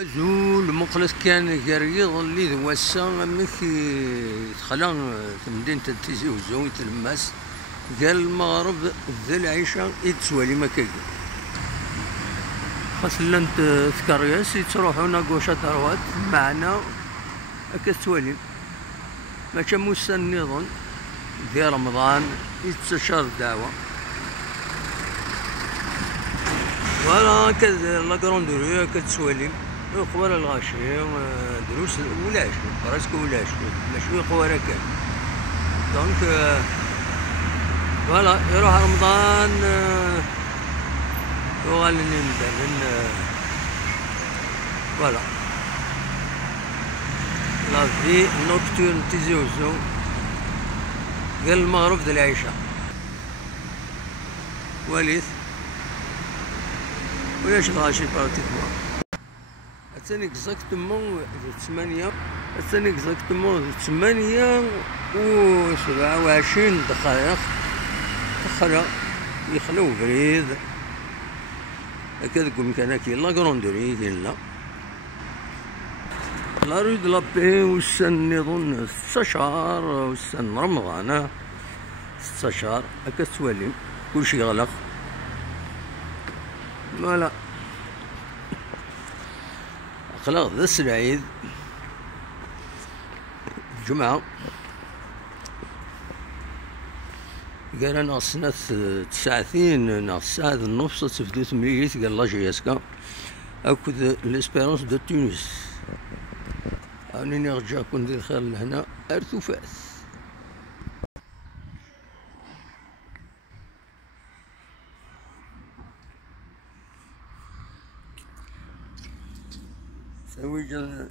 زول مقلس كان قريض اللي دواسا مك دخلا في مدينة تيزي وزو يتلمس قال المغرب ذا العيشة يتسوالي مكاكا خاص لانت تكرياس يتروحونا قوشة تروات معنا هكا تسوالي ماشا موسى النظام في رمضان يتشار الدعوة فوالا هكا لا كروندوري هكا تسوالي قوارا الغاشي دروس ولاش براسكو ولاش ماشي قوارا كان دونك فوالا يروح رمضان وغالي نبدا من فوالا لا في نوكتورن تيزي وزو قال المغرب ذا العيشة وليث وياش غاشي براتيكمون أتاني اكزاكتومون ثمانية وسبعة وعشرين دقائق دخل يخلو بريد هكا تقول مكانك لا كروندوري كاين لا رود لابي والسن نظن 16 والسن رمضان 16 هكا توالي كلشي غلق فوالا خلاص ذا العيد الجمعة قال انا سنة 39 ناغ الساعة النص تفدوت مليت قال لا جياسكا اكد ليسبيرونس دو تونس راني نرجع كون ندير خير لهنا ارثو فاس سوي